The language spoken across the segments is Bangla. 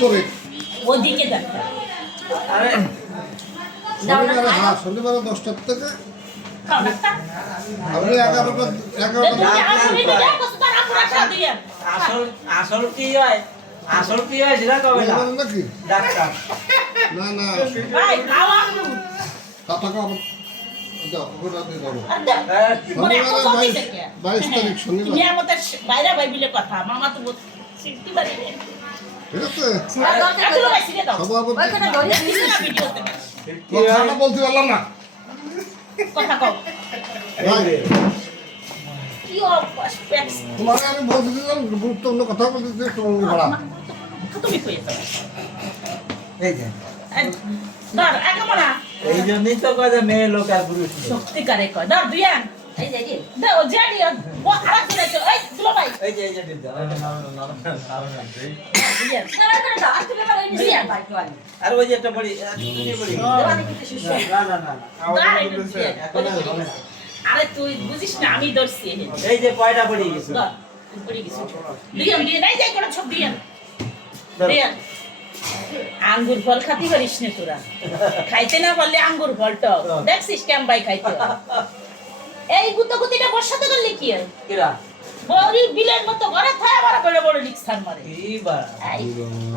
করে ওদিকে ডাক্তার শনিবারে হ্যাঁ শনিবারে দশটার থেকে আসল কি হয়? আসল কি হয় সেটা কবে না? বলবেন নাকি? ডাক্তার। না না। বাইশ তারিখ শনিবার। বাইরে ভাই বিলে কথা মামা তো বল সিটি ঠিক আছে। এগুলো ভাই সিরে দাও। সভাপতি দেখছিস না ভিডিওতে কথাটা বলতে পারলাম না। কথা কও। ভাই। কি অবস্থা তোমাকে আমি বলতে দিলাম গুরুত্বপূর্ণ কথা বলতে মনে তুমি এই যে। ধর একামনা এই জন্যই তো যে মেয়ে লোক আর পুরুষ নেই। সত্যিকারে কয় ধর দুইয়ান দাও জানি ও আরেক জন আছে এই দুলো ভাই এই যে এই যে দিদি, না, না, না, না, না, না, না, এই। দুইয়ান দুইয়ান আর ওই যে একটা বড়ি আর বড়ি। না না না দাঁড়া আরে তুই বুঝিস না আমি ধরছি এই যে কয়টা বড়ি গেছে পড়ে গেছিস দুইয়ান দুইয়ান এই যাই করে ছক দুইয়ান দুইয়ান আঙ্গুর ফল খাতি পারিস না তোরা? খাইতে না পারলে আঙ্গুর ফল টক। দেখছিস কেম বাই খাইতে হয়। এই গুতো গুতিটা বর্ষাতে করলে কি আর কিরা বড়ি বিলের মতো ঘরে থায় বড় বড় লিক্সার মারে।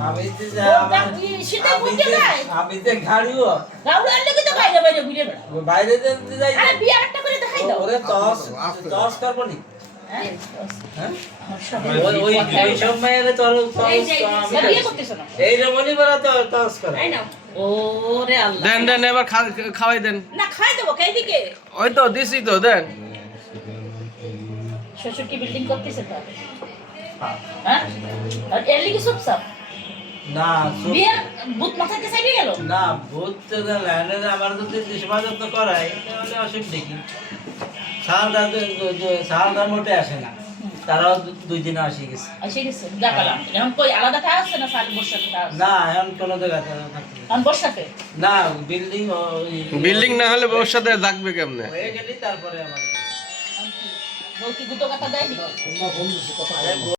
আমি যে যা- ওটা শীতে আমি বুঝে নাই? আমি যে গাউড় আনলে কি তো বাইরে বাইরে ঘুরে বেড়া বাইরে যেতে যাই আরে বিয়ে একটা করে দেখাই দাও। ওরে টস টস করব দেন দেন এবার খাওয়াই দেন না খাই দেবো কে ওই তো দিছি তো দেন শ্বশুর কি বিল্ডিং করতেছে তো হ্যাঁ? এর লিগে সব সব না বিয়ের ভূত মাথাতে সাইডে গেল। না ভূত তো লাইনে আমার যদি সমাজত করায় তাহলে অসুখ দেখি। মোটে আসে না। তারাও দুই দিনে আসি গেছে। আসে গেছে দেখালাম এখন কই আলাদা ঠাই আছে না বর্ষাতে না এখন কোনো জায়গায় তারা এখন বর্ষাতে? না বিল্ডিং বিল্ডিং না হলে থাকবে কেমনে? হয়ে গেলি তারপরে আমার দুটো কথা দেয়নি? কথা আরে